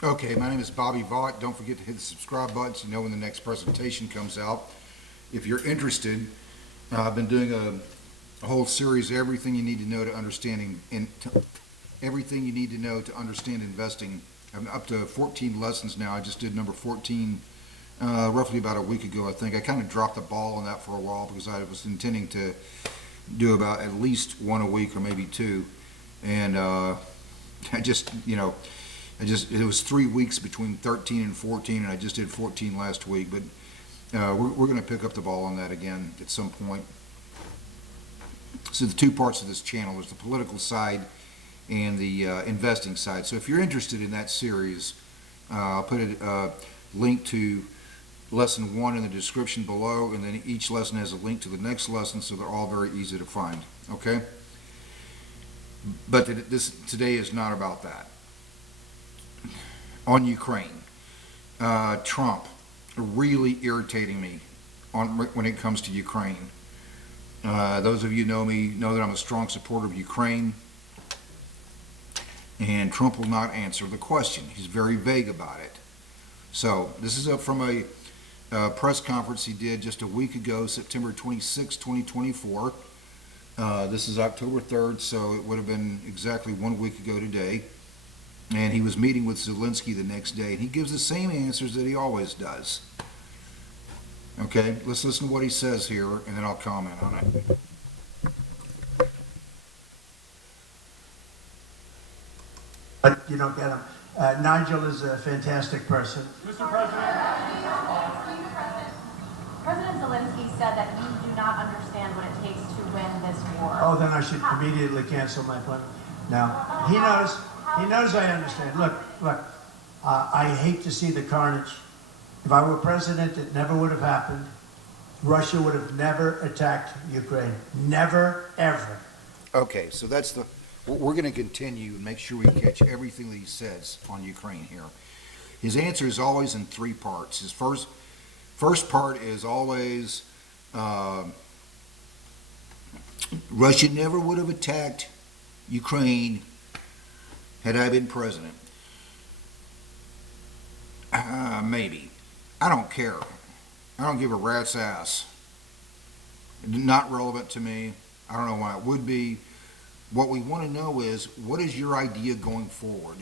Okay, my name is Bobby Vaught. Don't forget to hit the subscribe button so you know when the next presentation comes out. If you're interested, I've been doing a whole series of everything you need to know to everything you need to know to understand investing. I'm up to 14 lessons now. I just did number 14 roughly about a week ago, I think. I kind of dropped the ball on that for a while because I was intending to do about at least one a week or maybe two. And I just, it was 3 weeks between 13 and 14, and I just did 14 last week. But we're going to pick up the ball on that again at some point. So the two parts of this channel is the political side and the investing side. So if you're interested in that series, I'll put a link to lesson 1 in the description below, and then each lesson has a link to the next lesson, so they're all very easy to find. Okay? But today is not about that. On Ukraine, Trump really irritating me when it comes to Ukraine. Those of you know me know that I'm a strong supporter of Ukraine, and Trump will not answer the question. He's very vague about it. So this is up from a press conference he did just a week ago, September 26, 2024. This is October 3rd, so it would have been exactly 1 week ago today. And he was meeting with Zelensky the next day, and he gives the same answers that he always does. Okay, let's listen to what he says here, and then I'll comment on it. But you don't get him. Nigel is a fantastic person. Mr. President Zelensky said that you do not understand what it takes to win this war. Oh, then I should immediately cancel my plan. No, he knows I understand. Look, I hate to see the carnage. If I were president, it never would have happened. Russia would have never attacked Ukraine. Never, ever. Okay, so we're going to continue and make sure we catch everything that he says on Ukraine here. His answer is always in 3 parts. His first part is always Russia never would have attacked Ukraine had I been president. Maybe. I don't care. I don't give a rat's ass. Not relevant to me. I don't know why it would be. What we want to know is, what is your idea going forward?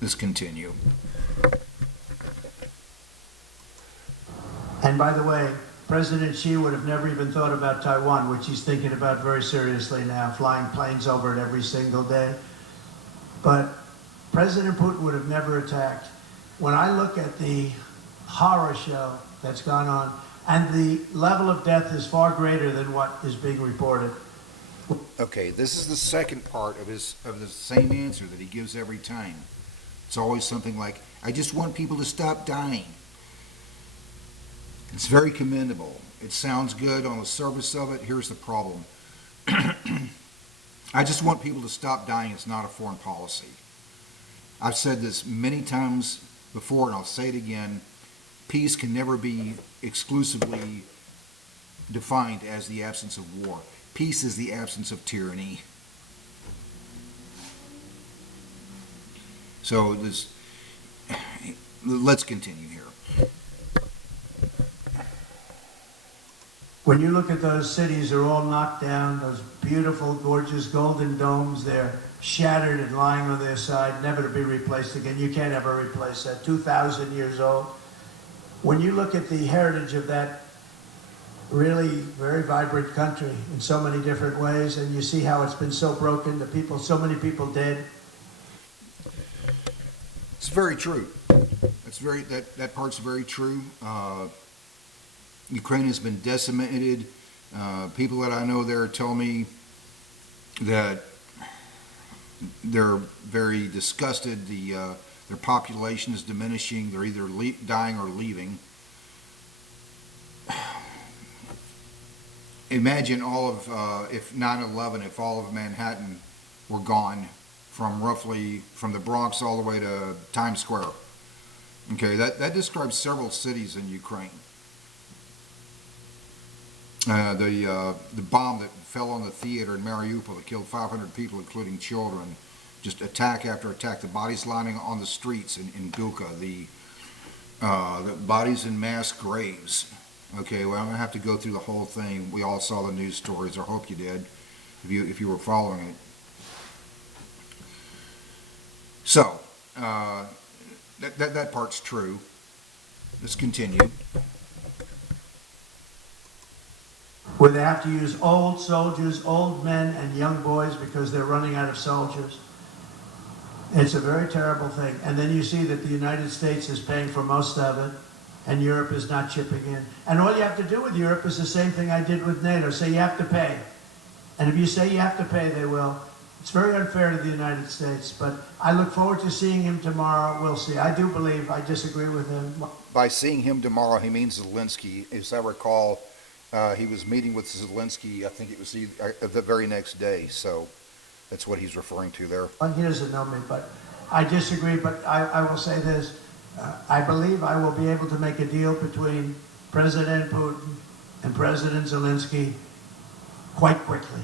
Let's continue. And by the way, President Xi would have never even thought about Taiwan, which he's thinking about very seriously now, flying planes over it every single day. But President Putin would have never attacked. When I look at the horror show that's gone on, and the level of death is far greater than what is being reported. Okay, this is the second part of the same answer that he gives every time. It's always something like, I just want people to stop dying. It's very commendable. It sounds good on the surface of it. Here's the problem. I just want people to stop dying. It's not a foreign policy. I've said this many times before, and I'll say it again. Peace can never be exclusively defined as the absence of war. Peace is the absence of tyranny. So let's continue here. When you look at those cities, they're all knocked down, those beautiful, gorgeous golden domes, they're shattered and lying on their side, never to be replaced again. You can't ever replace that. 2,000 years old. When you look at the heritage of that really very vibrant country in so many different ways, and you see how it's been so broken, the people, so many people dead. It's very true. That part's very true. Ukraine has been decimated. People that I know there tell me that they're very disgusted. Their population is diminishing. They're either dying or leaving. Imagine if 9/11, if all of Manhattan were gone from the Bronx all the way to Times Square. Okay, that describes several cities in Ukraine. The bomb that fell on the theater in Mariupol that killed 500 people, including children. just attack after attack. The bodies lying on the streets in Bilka, the bodies in mass graves. Okay, well, I'm gonna have to go through the whole thing. We all saw the news stories. I hope you did, if you were following it. So, that part's true. Let's continue. Where they have to use old soldiers, old men, and young boys because they're running out of soldiers. It's a very terrible thing. And then you see that the United States is paying for most of it, and Europe is not chipping in. And all you have to do with Europe is the same thing I did with NATO. Say you have to pay. And if you say you have to pay, they will. It's very unfair to the United States, but I look forward to seeing him tomorrow. We'll see. I do believe, I disagree with him. By seeing him tomorrow, he means Zelensky. As I recall, he was meeting with Zelensky, I think it was the very next day, so that's what he's referring to there. Well, he doesn't know me, but I disagree, but I will say this. I believe I will be able to make a deal between President Putin and President Zelensky quite quickly.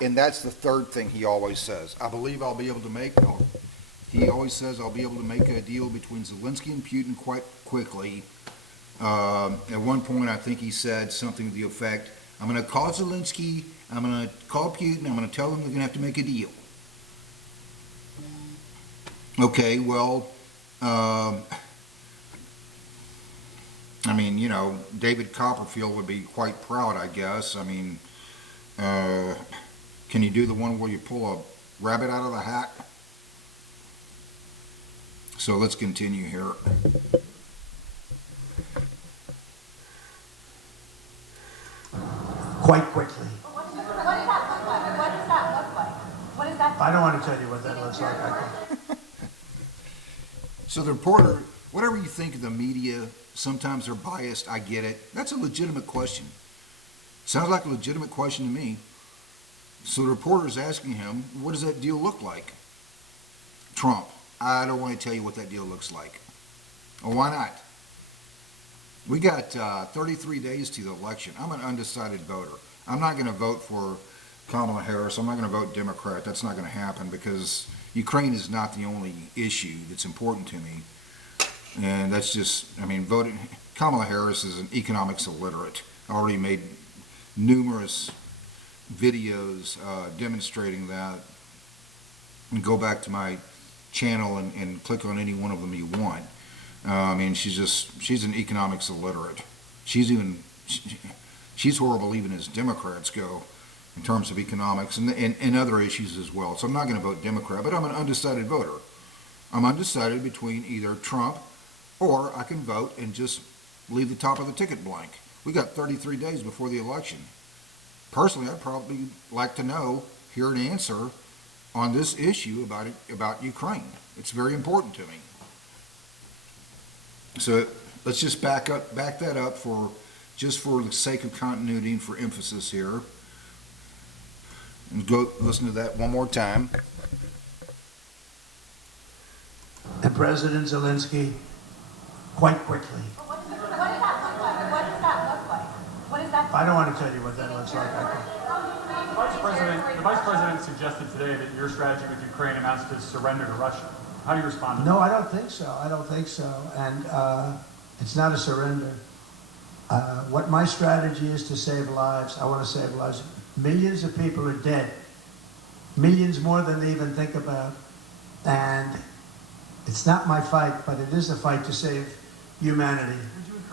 And that's the third thing he always says. I believe I'll be able to make, he always says I'll be able to make a deal between Zelensky and Putin quite quickly. At one point, I think he said something to the effect, I'm going to call Zelensky, I'm going to call Putin, I'm going to tell them they're going to have to make a deal. Okay, well, I mean, you know, David Copperfield would be quite proud, I guess. I mean, can you do the one where you pull a rabbit out of the hat? So let's continue here. Quite quickly. What does that look like? What does that look like? What is that? I don't want to tell you what that looks like. So the reporter, whatever you think of the media, sometimes they're biased, I get it. That's a legitimate question. Sounds like a legitimate question to me. So the reporter's asking him, what does that deal look like? Trump, I don't want to tell you what that deal looks like. Well, why not? We got 33 days to the election. I'm an undecided voter. I'm not going to vote for Kamala Harris. I'm not going to vote Democrat. That's not going to happen because Ukraine is not the only issue that's important to me. And that's just, I mean, voting, Kamala Harris is an economics illiterate. Already made numerous videos demonstrating that. And go back to my channel and click on any one of them you want. I mean, she's an economics illiterate. She's horrible even as Democrats go in terms of economics and other issues as well. So I'm not going to vote Democrat, but I'm an undecided voter. I'm undecided between either Trump or I can vote and just leave the top of the ticket blank. We got 33 days before the election. Personally, I'd probably like to hear an answer on this issue about Ukraine. It's very important to me. So let's just back that up for the sake of continuity and for emphasis here. And go listen to that one more time. And President Zelensky quite quickly. What does that look like? What does that look like? What is that? I don't want to tell you what that looks like. The Vice President suggested today that your strategy with Ukraine amounts to surrender to Russia. How do you respond to that? No, I don't think so. I don't think so. And it's not a surrender. What my strategy is to save lives. I want to save lives. Millions of people are dead. Millions more than they even think about. And it's not my fight, but it is a fight to save humanity.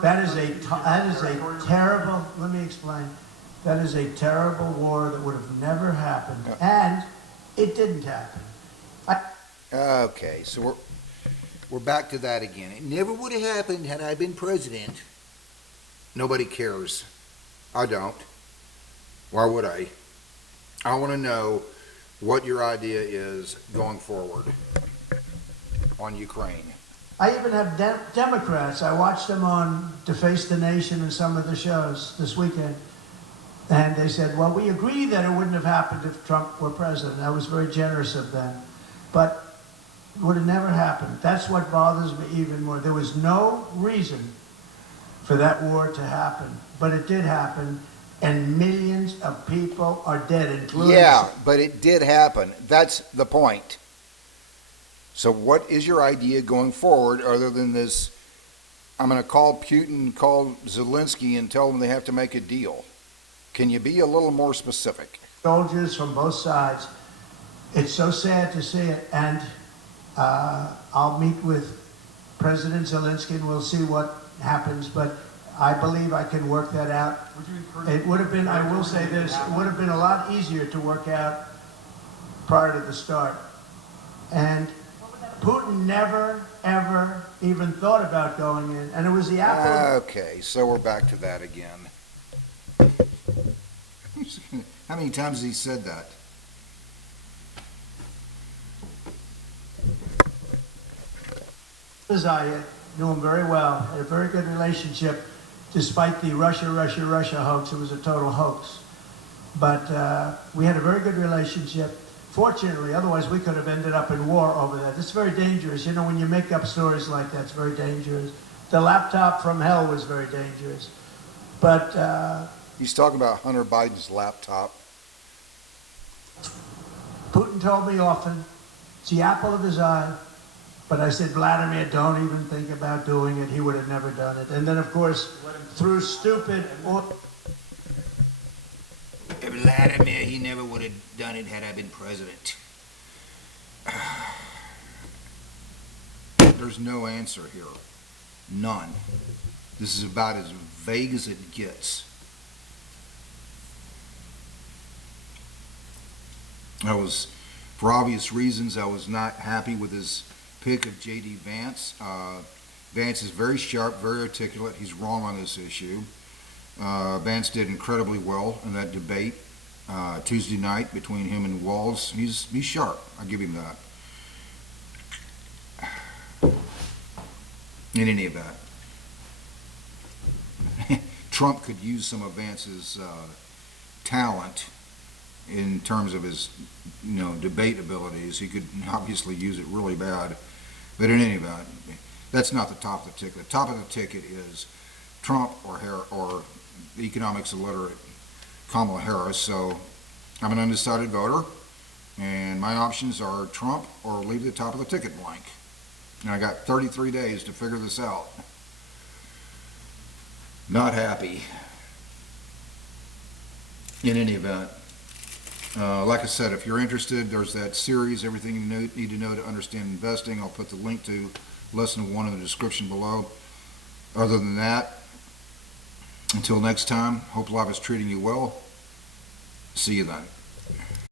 That is a terrible, let me explain. That is a terrible war that would have never happened. And it didn't happen. Okay, so we're back to that again. It never would have happened had I been president. Nobody cares. I don't. Why would I? I want to know what your idea is going forward on Ukraine. I even have Democrats. I watched them on Deface the Nation and some of the shows this weekend. And they said, well, we agree that it wouldn't have happened if Trump were president. That was very generous of them. But it would have never happened. That's what bothers me even more. There was no reason for that war to happen. But it did happen. and millions of people are dead, including... Yeah, but it did happen. That's the point. So what is your idea going forward other than this, I'm going to call Putin, call Zelensky and tell them they have to make a deal? Can you be a little more specific? Soldiers from both sides. It's so sad to see it, and I'll meet with President Zelensky and we'll see what happens, but I believe I can work that out. Would you encourage? It would have been, I will say this, it would have been a lot easier to work out prior to the start. And Putin never, ever even thought about going in, and it was the apple. Okay, so we're back to that again. How many times has he said that? I knew him very well, had a very good relationship, despite the Russia hoax. It was a total hoax. But we had a very good relationship. Fortunately, otherwise we could have ended up in war over that. It's very dangerous. You know, when you make up stories like that, it's very dangerous. The laptop from hell was very dangerous. But He's talking about Hunter Biden's laptop. Putin told me often, it's the apple of his eye. But I said, Vladimir, don't even think about doing it. He would have never done it. And then, of course, through stupid... Vladimir, he never would have done it had I been president. There's no answer here. None. This is about as vague as it gets. For obvious reasons, I was not happy with his pick of J.D. Vance. Vance is very sharp, very articulate. He's wrong on this issue. Vance did incredibly well in that debate Tuesday night between him and Walz. He's sharp. I'll give him that. In any event, Trump could use some of Vance's talent in terms of his, debate abilities. He could obviously use it really bad. But in any event, that's not the top of the ticket. The top of the ticket is Trump or the economics illiterate Kamala Harris. So I'm an undecided voter, and my options are Trump or leave the top of the ticket blank. And I got 33 days to figure this out. Not happy. In any event, like I said, if you're interested, there's that series, Everything You Need to Know to Understand Investing. I'll put the link to lesson 1 in the description below. Other than that, until next time, hope life is treating you well. See you then.